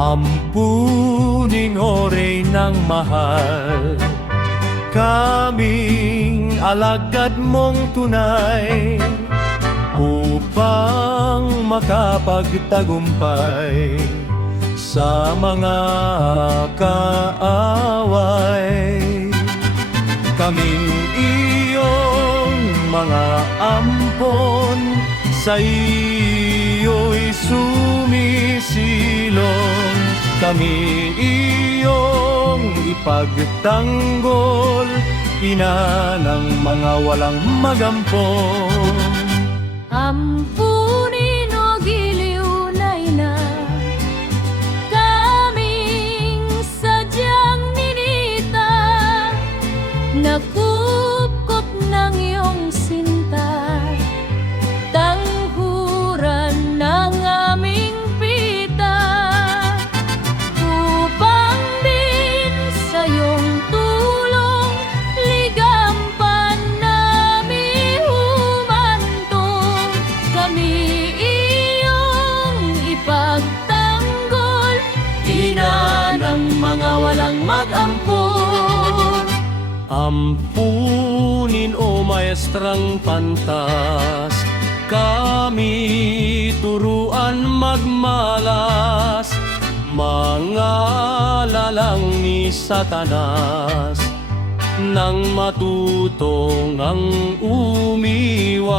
Ampunin oray ng mahal, kaming alagad mong tunay, upang makapagtagumpay sa mga kaaway. Kaming iyong mga ampon, sa iyo'y sumisilong. Kami iyong ipagtanggol, ina ng mga walang magampon. Ampunin o giliwnay na kaming sadyang ninita, nakupkop ng iyong sinta, tanghuran ng aming pita, upang din sa iyong tulong ligampan namin humantong. Kami iyong ipagtanggol, ina ng mga walang mag-ampon. Ampunin o maestrang pantas, kami turuan magmalas, mga lalang ni Satanas, nang matutong ang umiwas.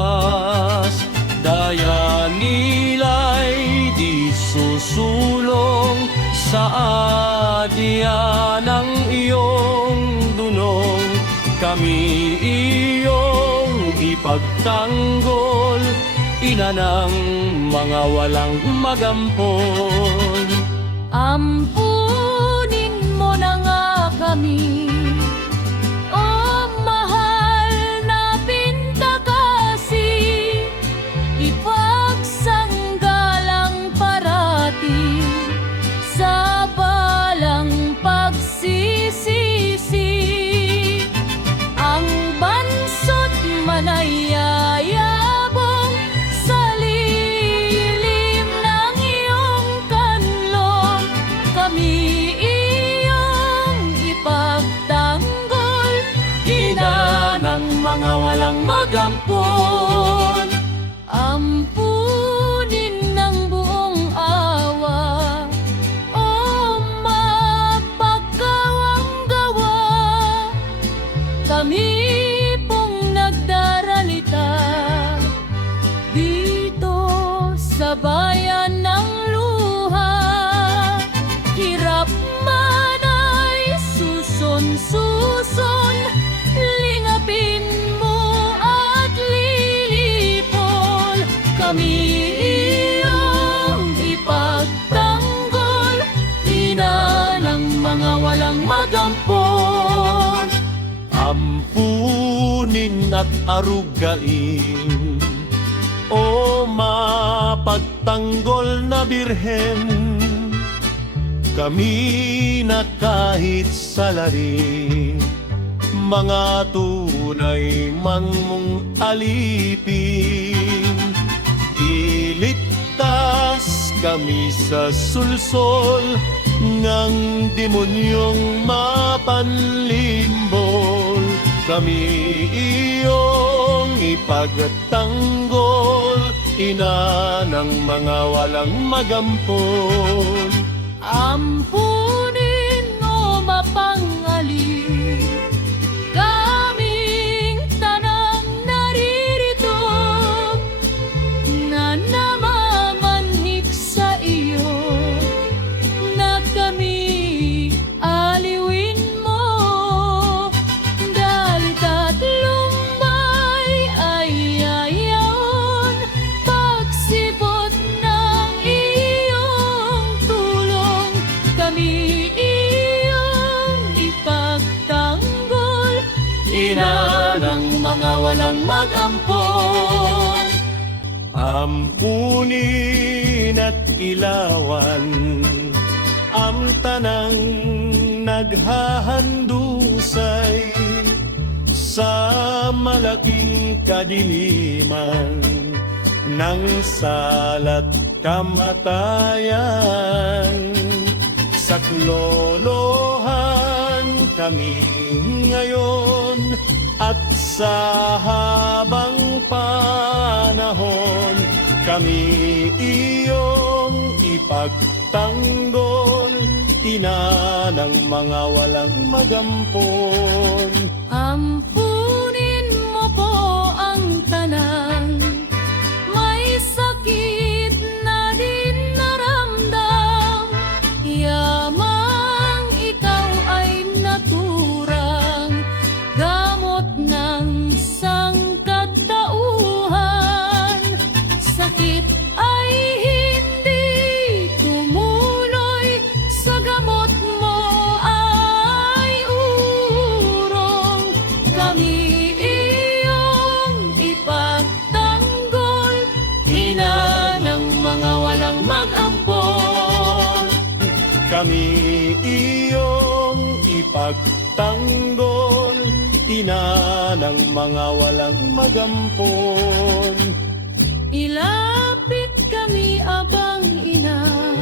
Daya nila'y di susulong sa adya ng iyong dunong. Kami iyong ipagtanggol, ina ng mga walang magampon. Ampunin mo na nga kami, o mahal na pintakasi, ipagsanggalang parati sa balang pagsisisi. Ang bansot manayayabong sa lilim ng iyong kanlong. Kami iyong ipagtanggol, ina ng mga walang magampon. Ampunin ng buong awa, o mapagkawang gawa, kami pong nagdaralita dito sa bayan ng luha. Hirap man ay suson-suson, lingapin mo at lilipol. Kami iyong ipagtanggol, ina ng mga walang magampon. Ampunin at arugain, o mapagtanggol na birhen, kami na kahit sa lari, mga tunay man mong alipin. Iligtas kami sa sulsol ng demonyong mapanlimbol. Kami iyong ipagtanggol, ina ng mga walang magampon. Ampunin mo mapangali, kaming tanang naririto, na namamanhik sa iyo, na kami aliwin mo. Dalit at lumbay ay ayaon, pagsibot ng iyong tulong. Kami iyong ipagtanggol, ina ng mga walang magampon. Ampunin at ilawan ang tanang naghahandusay sa malaking kadiliman ng salat kamatayan. Saklolohan kami ngayon at sa habang panahon kami iyong ipagtanggol, ina ng mga walang magampon. Ampunin mo po ang tanan, may sakit na din naramdam. Yamang ikaw ay naturang gamot ng sangkatauhan. Sakit ay hindi tumuloy, sa gamot mo ay urong. Kami iyong ipagtanggol, ina ng mga walang mag-ampon. Kami iyong ipagtanggol, ina ng mga walang magampon. Ilapit kami abang ina,